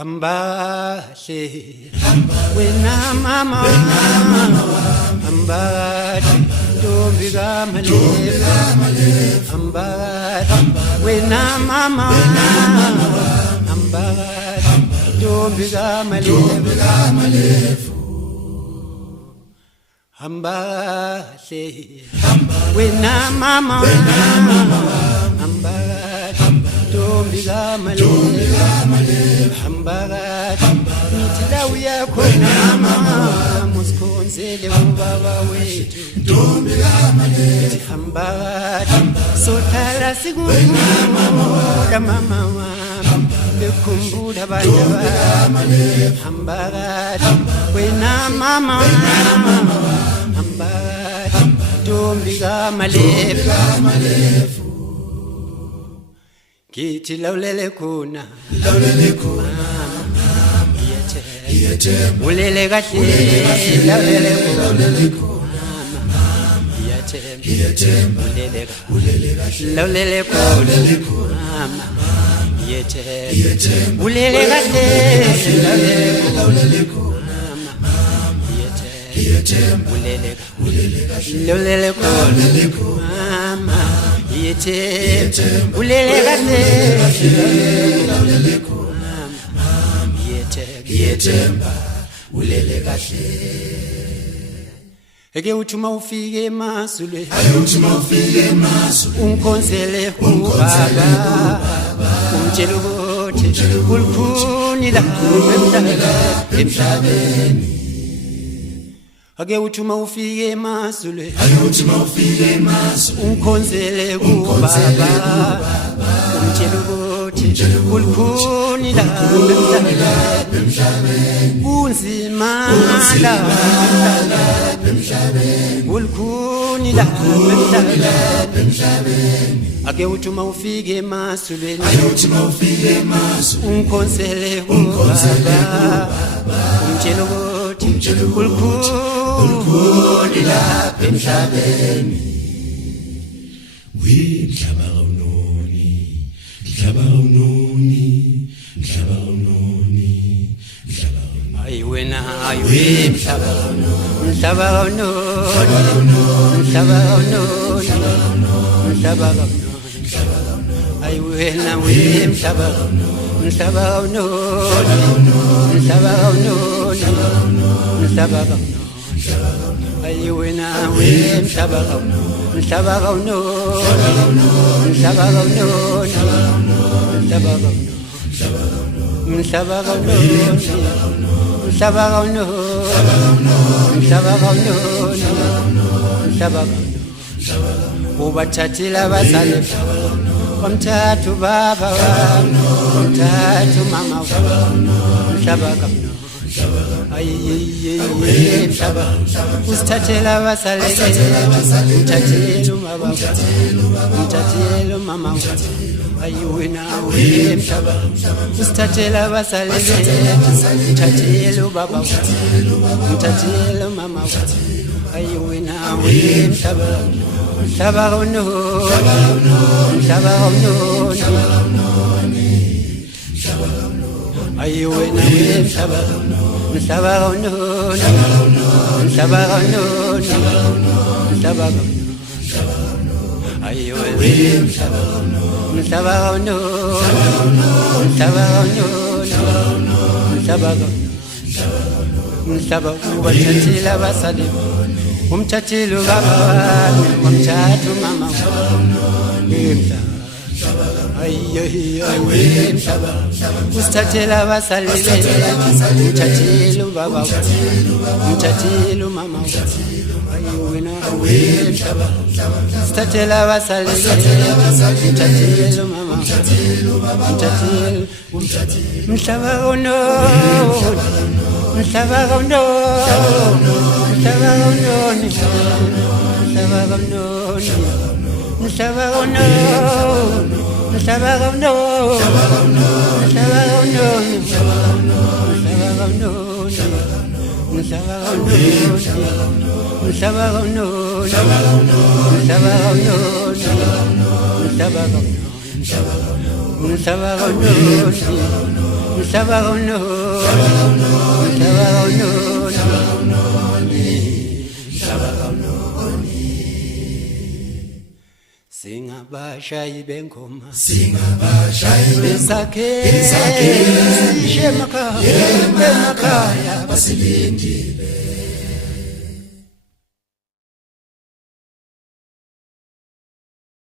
Hambahle wena mama hambahle ntombi kaMalefu hambahle wena mama hambahle ntombi kaMalefu hambahle wena mama hambahle ntombi kaMalefu hambahle nithi la uyakhona mama musikhonzele ubaba wethu ntombi kaMalefu hambahle sothala sikukhumbula mama wami bekhumbula abantu bami hambahle wena mama hambahle ntombi kaMalefu Kithi lawulele khona ulele kahle lawulele khona yathemba ulele kahle lawulele khona yathemba ulele kahle lawulele khona yathemba ulele kahle lawulele khona ulele kahle yethemba ulele kahle eke uthuma ufike emasulwe unkonzele ubaba umtshela ukuthi ulukhuni la emhlabeni ake uthuma ufike emasulwe unkonzele kubaba umtshela ukuthi ulukhuni la emhlabeni kunzima la ulukhuni la emhlabeni ake uthuma ufike emasulweni unkonzele kubaba umtshela ukuthi ulukhuni la emhlabeni Mhlaba kaunoni Ay wena ay mhlaba kaunoni ay wena mhlaba kaunoni ay wena mhlaba kaunoni ubathathile abazali umthathu baba wami umthathu mama wami mhlaba kaunoni Aye, mhlaba usithathela abasale umthathela umama umthathela umama ayi wena mhlaba usithathela abasale umthathela ubaba umthathela umama ayi wena mhlaba kaunoni Ay wena mhlaba kaunoni ay wena mhlaba kaunoni mhlaba ubathathile abasali umthathile ubaba wami umthathu mama mhlaba ay mhlaba usithathela abasali umthathile ubaba umthathile umama ay wena mhlaba usithathela abasali umthathile umama umthathile mhlaba kaunoni umhlaba kawunondi, umhlaba kawunondi. Singabashayi bengoma, besakhe emakhaya basilindile.